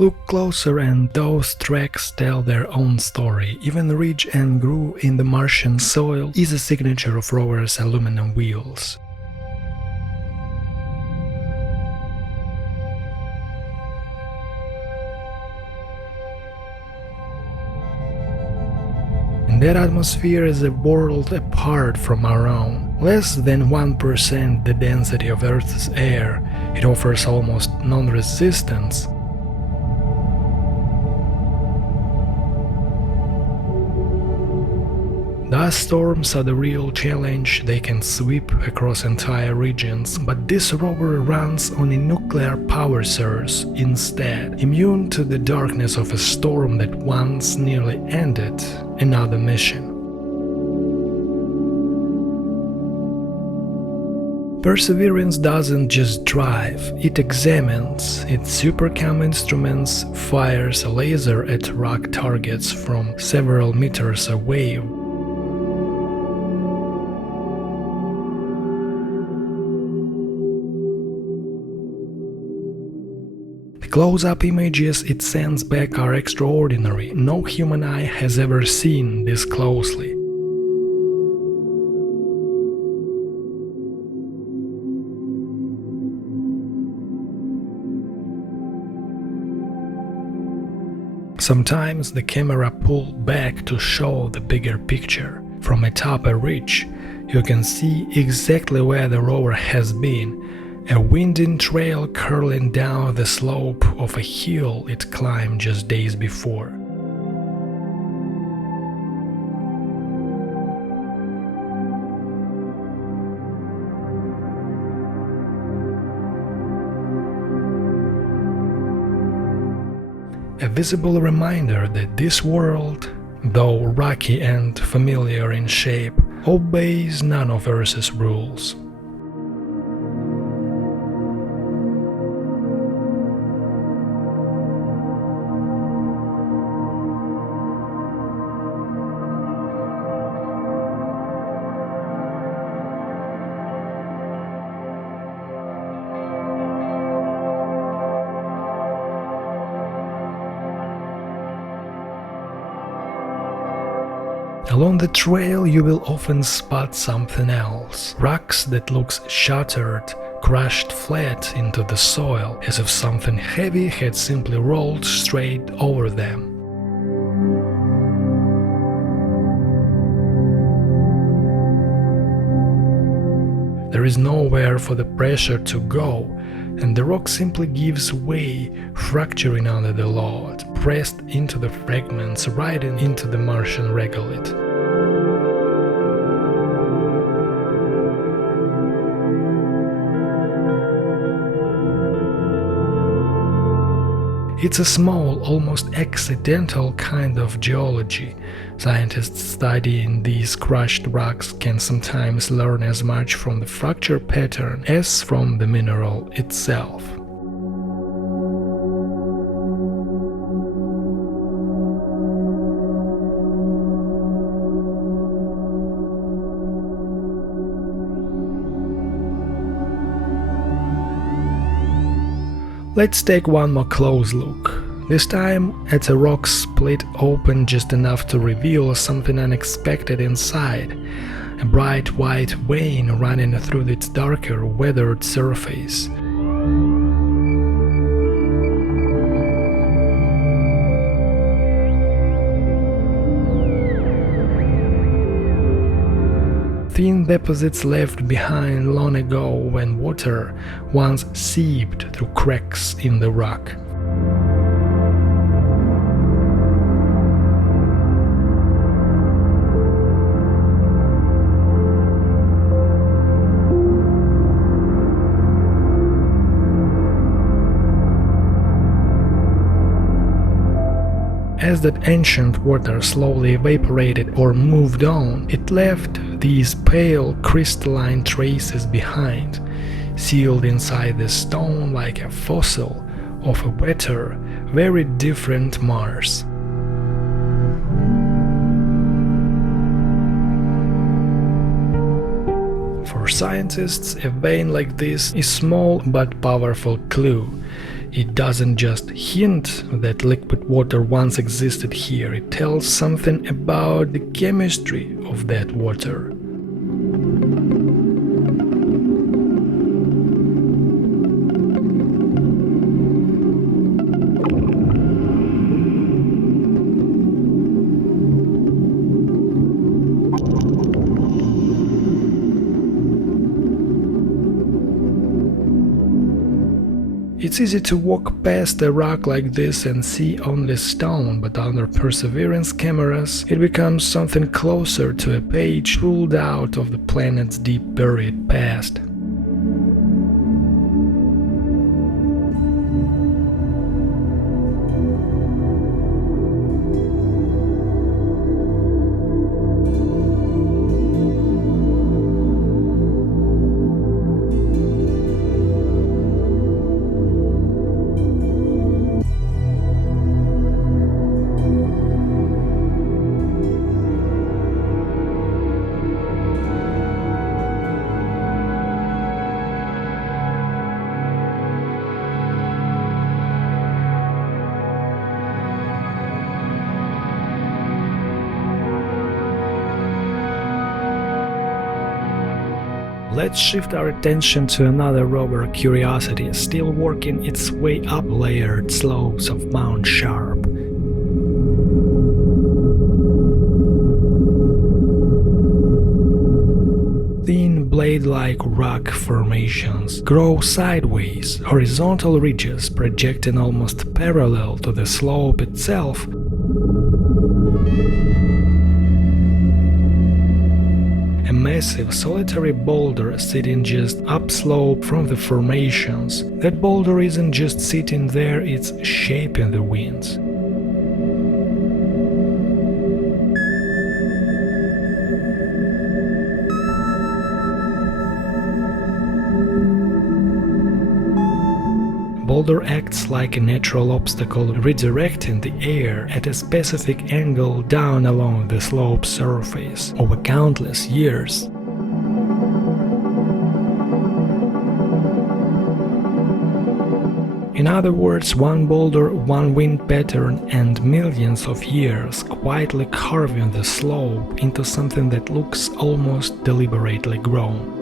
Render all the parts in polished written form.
Look closer and those tracks tell their own story. Even ridge and groove in the Martian soil is a signature of Rover's aluminum wheels. That atmosphere is a world apart from our own. Less than 1% the density of Earth's air, it offers almost non-resistance. Dust storms are the real challenge. They can sweep across entire regions, but this rover runs on a nuclear power source instead, immune to the darkness of a storm that once nearly ended another mission. Perseverance doesn't just drive, it examines. Its SuperCam instruments fires a laser at rock targets from several meters away. The close-up images it sends back are extraordinary. No human eye has ever seen this closely. Sometimes the camera pulls back to show the bigger picture. From atop a ridge, you can see exactly where the rover has been. A winding trail curling down the slope of a hill it climbed just days before. A visible reminder that this world, though rocky and familiar in shape, obeys none of Earth's rules. Along the trail you will often spot something else. Rocks that looks shattered, crushed flat into the soil, as if something heavy had simply rolled straight over them. There is nowhere for the pressure to go, and the rock simply gives way, fracturing under the load, pressed into the fragments right into the Martian regolith. It's a small, almost accidental kind of geology. Scientists studying these crushed rocks can sometimes learn as much from the fracture pattern as from the mineral itself. Let's take one more close look. This time at a rock split open just enough to reveal something unexpected inside. A bright white vein running through its darker, weathered surface. Thin deposits left behind long ago when water once seeped through cracks in the rock. As that ancient water slowly evaporated or moved on, it left these pale crystalline traces behind, sealed inside the stone like a fossil of a wetter, very different Mars. For scientists, a vein like this is a small but powerful clue. It doesn't just hint that liquid water once existed here, it tells something about the chemistry of that water. It's easy to walk past a rock like this and see only stone, but under Perseverance cameras it becomes something closer to a page pulled out of the planet's deep buried past. Let's shift our attention to another rover curiosity, still working its way up layered slopes of Mount Sharp. Thin blade-like rock formations grow sideways, horizontal ridges projecting almost parallel to the slope itself. A massive solitary boulder sitting just upslope from the formations. That boulder isn't just sitting there, it's shaping the winds. Boulder acts like a natural obstacle, redirecting the air at a specific angle down along the slope surface over countless years. In other words, one boulder, one wind pattern, and millions of years quietly carving the slope into something that looks almost deliberately grown.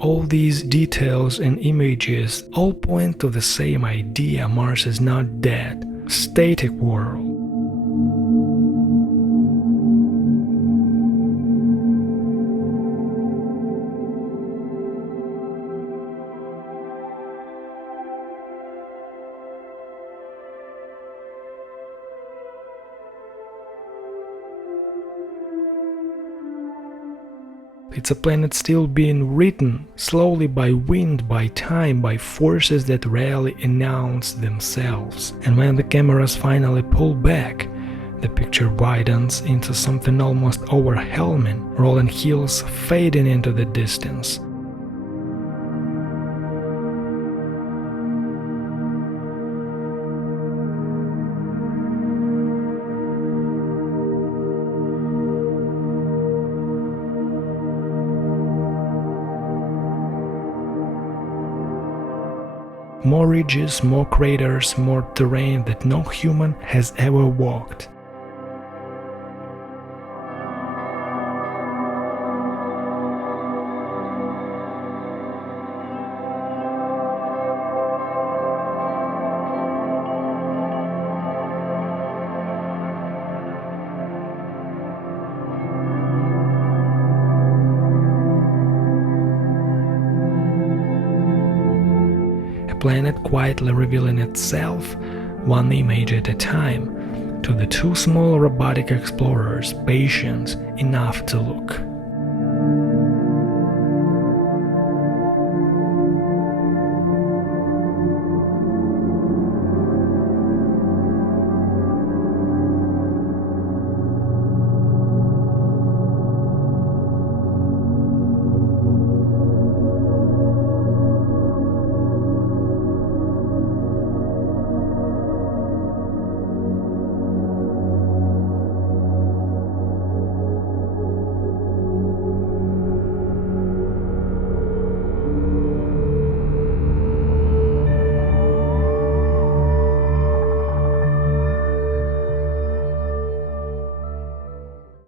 All these details and images all point to the same idea: Mars is not dead, static world. It's a planet still being written, slowly by wind, by time, by forces that rarely announce themselves. And when the cameras finally pull back, the picture widens into something almost overwhelming, rolling hills fading into the distance. More ridges, more craters, more terrain that no human has ever walked. Planet quietly revealing itself, one image at a time, to the two small robotic explorers, patient enough to look.